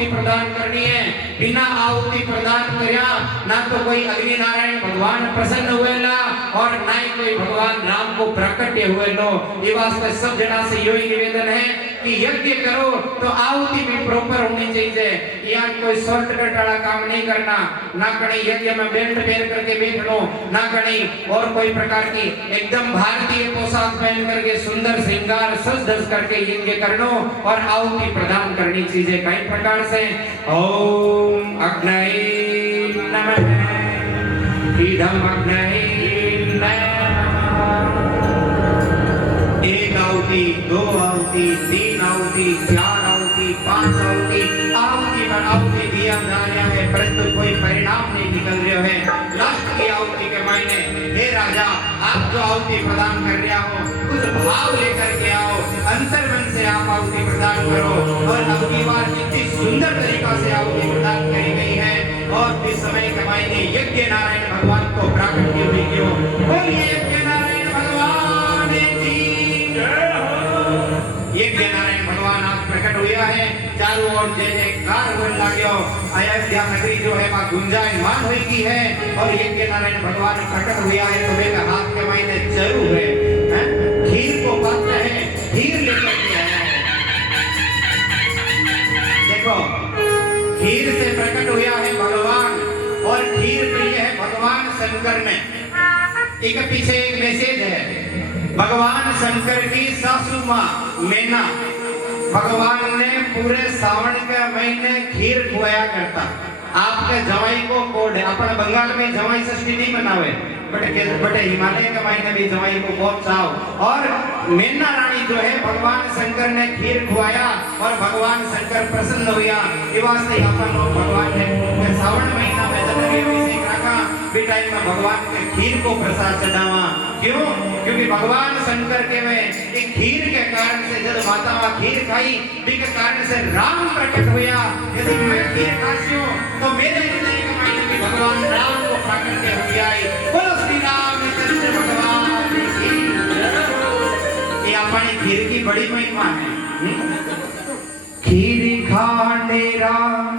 आहुति प्रदान करनी है। बिना आहुति प्रदान करया ना तो कोई अग्नि नारायण भगवान प्रसन्न हुएला और ना ही कोई भगवान राम को प्रकट हुए लो। ये वास्ते सब जना से यही निवेदन है कि यज्ञ करो तो आहुति भी प्रॉपर होनी चाहिए। यहाँ कोई शॉर्टकट वाला काम नहीं करना, ना कहीं यज्ञ में बेल्ट पहन करके बैठ लो, ना कहीं और कोई प्रकार की एकदम भारतीय पोशाक पहन करके सुंदर श्रृंगार सज धज करके यज्ञ कर लो और आहुति प्रदान करनी चीजें कई प्रकार से। ओम अग्नये नमः, इदं अग्नये नमः। एक आहुति, दो आहुति, तीन आहुति, चार आहुति, पांच आहुति, आहुति पर आहुति दिया जा रहा है परंतु कोई परिणाम नहीं निकल रहा है। लास्ट की आहुति के मायने हे राजा आप जो आहुति प्रदान कर रहे हो कुछ भाव लेकर के आओ, अंतर मन से आप आहुति प्रदान करो। और अब की बार कितनी सुंदर तरीका से आहुति प्रदान करी गई है और इस समय के मायने यज्ञ नारायण भगवान को प्राकट्य हुई क्यों। बोलिए यज्ञ नारायण भगवान की यज्ञ नारायण भगवान आप प्रकट हुआ है। चारों ओर जय जयकार होने लग्यो। अयोध्या नगरी जो है वहाँ गुंजायमान होगी है और यज्ञ नारायण भगवान प्रकट हुआ है। तो मेरे हाथ के मायने जरूर है, खीर को पात्र है, खीर लेकर के आया है। देखो खीर से प्रकट हुआ है भगवान और खीर प्रिय है भगवान शंकर में। एक पीछे एक मैसेज है। भगवान शंकर की सासू माँ मैना भगवान ने पूरे सावन के महीने खीर खुआया करता। आपके जवाई को कोड है, अपन बंगाल में जवाई षष्ठी नहीं मनावे बट हिमालय के महीने भी जवाई को बहुत चाव। और मैना रानी जो है भगवान शंकर ने खीर खुआया और भगवान शंकर प्रसन्न हुआ। ये वास्ते अपन लोग भगवान ने सावन महीना में जब अभिषेक रखा बेटा में भगवान के खीर को प्रसाद चढ़ावा। क्यों? क्योंकि भगवान शंकर के में एक खीर के कारण से जब माता वा खीर खाई के कारण से राम प्रकट हुआ। यदि मैं खीर खाती हूँ तो मेरे हृदय के मायने में भगवान राम को प्रकट के हुआ। बोलो श्री रामचंद्र भगवान की। ये अपनी खीर की बड़ी महिमा है। खीर खाने राम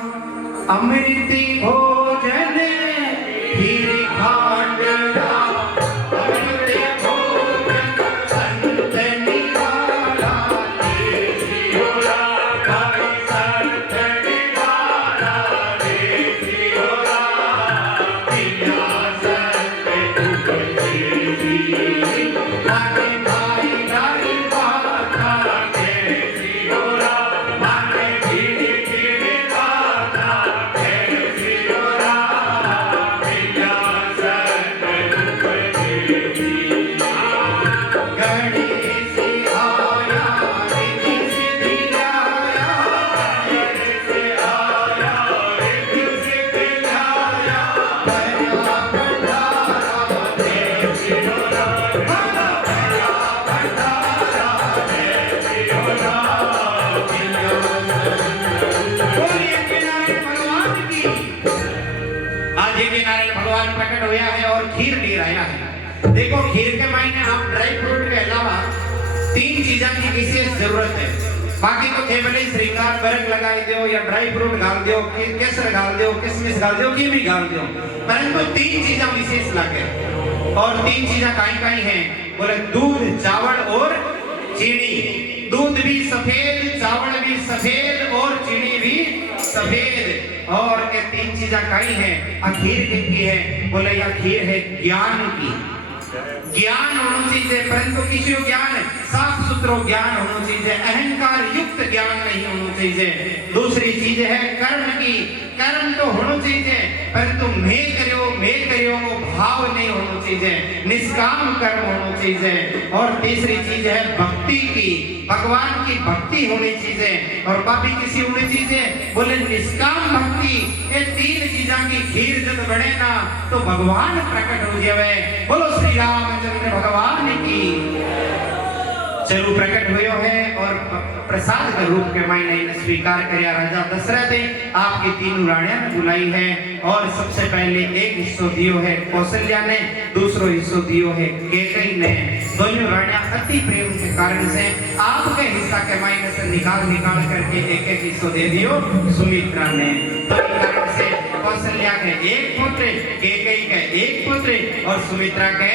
अमृति भोजन, खीर खाने राम अमृति भोजन, संत निवारा देसियोरा भाई संत निवारा देसियोरा पिया संत उपदेसी माने भाई नारी बाता देसियोरा माने खीर खीर बाता देसियोरा पिया संत उपदेसी। गणेश आया रिद्धि सिद्धि आया, गणेश आया रिद्धि सिद्धि आया, भया भंडारा देसियोरा भया भंडारा देसियोरा पिया संत। बोलिए यज्ञ नारायण भगवान की। आज यज्ञ नारायण भगवान प्रकट हुआ है और खीर ले आया है। देखो खीर के मायने आप ड्राई फ्रूट के अलावा तीन चीजों की विशेष जरूरत है। बाकी तो केवल ही श्रृंगार बरक लगाई दो या ड्राई फ्रूट डाल दो, केसर डाल दो, किशमिश डाल दो, की भी डाल दो, परंतु तीन चीजें विशेष लगे। और तीन चीजें काई काई हैं? बोले दूध, चावल और चीनी। दूध भी सफेद, चावल भी सफेद और चीनी भी सफेद। और ये तीन चीजें काई हैं? खीर की है। बोले यह खीर है ज्ञान की। ज्ञान होना चाहिए परंतु किसी ज्ञान साफ सुथरा ज्ञान होना चाहिए, अहंकार युक्त ज्ञान नहीं होना चाहिए। दूसरी चीज है कर्म की। कर्म तो होना चाहिए परंतु मैं करियो वो भाव नहीं होना चाहिए, निष्काम कर्म होना चाहिए। और तीसरी चीज है भक्ति की, भगवान की भक्ति होनी चाहिए। और बाकी किसी होनी चाहिए बोले निष्काम भक्ति। ये तीन चीजों की खीर जब बने ना तो भगवान प्रकट हो जावे। बोलो श्री रामचंद्र भगवान की। चलू प्रकट हुयो है और प्रसाद के रूप के मायने इन्हें स्वीकार करया राजा दशरथ आपकी तीनों रानियां ने बुलाई है और सबसे पहले एक हिस्सो दियो है कौशल्या ने, दूसरो हिस्सो दियो है कैकेयी ने। दोनों रानियां अति प्रेम के कारण से आपके हिस्सा के मायने से निकाल करके एक एक हिस्सो दे दियो सुमित्रा ने। तो इस कारण से कौशल्या के एक पुत्र, कैकेयी के एक पुत्र और सुमित्रा के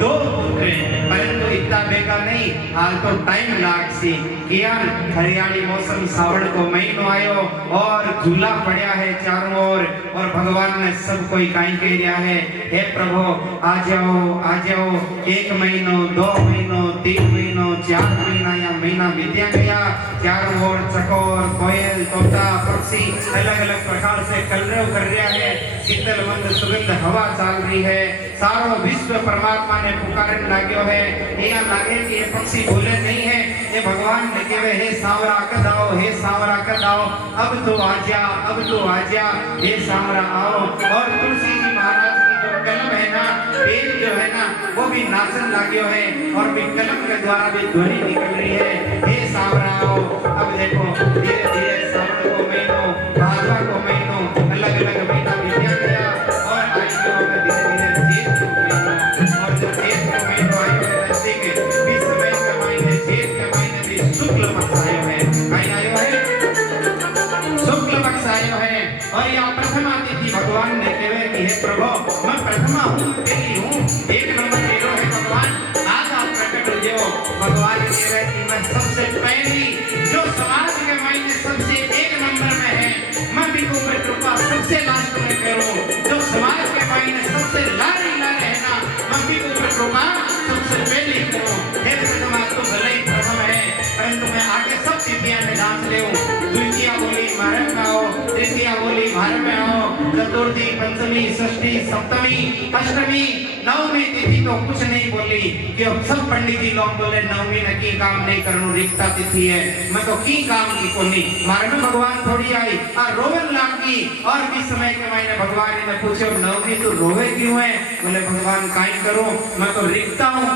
दो पुत्र। परंतु इतना बेगा नहीं, हाल तो टाइम लाग सी किया। हरियाली मौसम सावन को महीनो आयो और झूला पड़ा है चारों ओर और भगवान ने सब कोई काई कह रहा है, हे प्रभु आ जाओ। एक महीनो, 2 महीनो, 3 महीनो, 4 महीना या महीना बीत्या गया। चारों ओर चकोर, कोयल, तोता, पक्षी अलग अलग प्रकार से कलरव कर रहा है। शीतल मंद सुगंध हवा चल रही है। सारो विश्व परमात्मा ने पुकारने लाग्यो है। यह लागे कि ये पक्षी बोले नहीं है, ये भगवान ने कहे हे सांवरा कद आओ, हे सांवरा कद आओ, अब तो आ जा, हे सांवरा आओ। और तुलसी जी महाराज की जो कलम है ना, पेड़ जो है ना, वो भी नाचन लाग्यो है और भी कलम के द्वारा भी ध्वनि निकल रही है, हे सांवरा आओ। अब देखो धीरे धीरे सावन को महीनो, भादवा को महीनो, अलग अलग महीना बीत्या गया और आज धीरे धीरे जेठ को महीनो और जब जेठ को महीनो आयो है नजदीक, इस समय के महीने जेठ के महीने भी शुक्ल पक्ष आयो है। कहीं आयो है शुक्ल पक्ष आयो है और यह प्रथमा तिथि भगवान ने कहे कि हे प्रभु मैं प्रथमा हूँ, पहली हूँ, एक नंबर मेरो है भगवान, आज आप प्रकट हो जाओ। भगवान कहे कि मैं सबसे पहली जो समाज के मायने सबसे एक नंबर में है, मैं भी को कृपा सबसे लास्ट में करूं। जो समाज के मायने सबसे लारी है ना, मैं भी को कृपा सबसे पहले करूं। हे प्रथमा तो भले ही प्रथम है, परंतु मैं आगे सब तिथियां में डांस ले हूं। द्वितीया बोली भारत में आओ, तृतीया बोली भारत में आओ, चतुर्थी, पंचमी, षष्ठी, सप्तमी, अष्टमी, नवमी तिथि तो कुछ नहीं बोली कि अब सब पंडित जी लोग बोले नवमी ने की काम नहीं करनो, रिक्ता तिथि है, मैं तो की काम की कोनी। मारे में भगवान थोड़ी आई और रोवन लागी और भी समय के मायने भगवान ने पूछो नवमी तो रोवे क्यों है? बोले भगवान काई करूं, मैं तो रिक्ता हूं।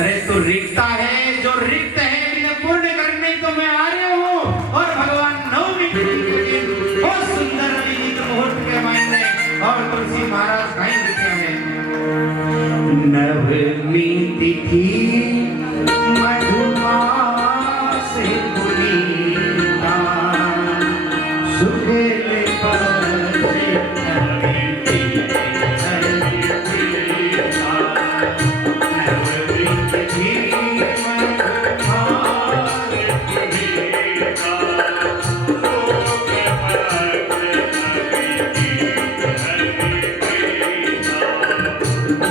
अरे तो रिक्ता है, जो रिक्त है इन्हें पूर्ण करने तो मैं आ रहा हूं। और भगवान नवमी तिथि बहुत सुंदर विधित मुहूर्त के मायने और तुलसी महाराज काई लिखे हैं, नवमी तिथि मधुमास पुनीता सुखेले परसे धरती धरतीता। नवमी तिथि मधुमास पुनीता सुखे परसे धरतीता।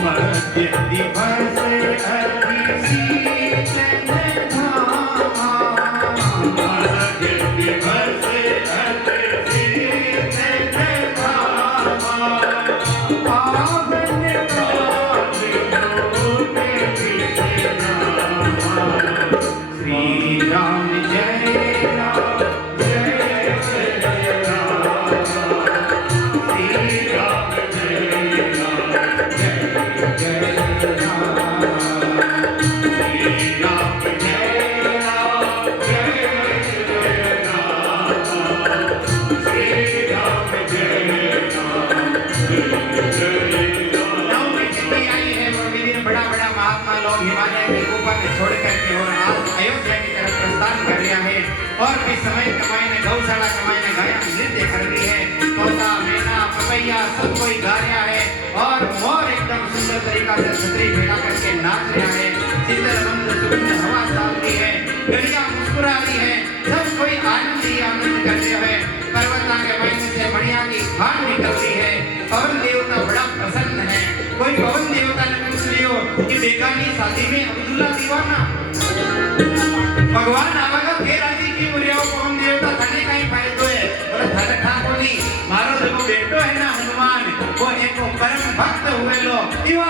मध्य दिवस अति शीतल धामा, मध्य दिवस अति शीतल धामा, पावन काली लोके विश्रामा। श्री राम जय राम, जय जय राम, श्री राम जय राम, जय जय राम, श्री राम जय राम, जय जय राम, श्री राम जय राम, जय जय राम। नवमी तिथि आई है और विधि में बड़ा महात्मा लोग हिमालय की गुफा में छोड़ करके और आज अयोध्या की तरफ प्रस्थान कर रहा है और भी समय कमाई ने गौशाला कमाई ने गायन नृत्य कर रही है। तोता, मैना, पपैया सब कोई गा रहा है और मोर एकदम सुंदर तरीका से छतरी फैला करके नाच रहा है। शीतल मंद सुगंध हवा चल रही है, गलियां मुस्कुरा रही है, सब कोई आनंद कर रहा है। पर्वता के महीने से मणिया की खान निकल रही है। पवन देवता बड़ा प्रसन्न है। कोई पवन देवता ने पूछ लियो कि बेगानी शादी में अब्दुल्ला दीवाना भगवान आवागा के राजी की मुरियाओ पवन देवता थाने कहीं फायदो है और थाने ठाकुर मारो जो बेटो है ना हनुमान वो एक परम भक्त हुए लो इवा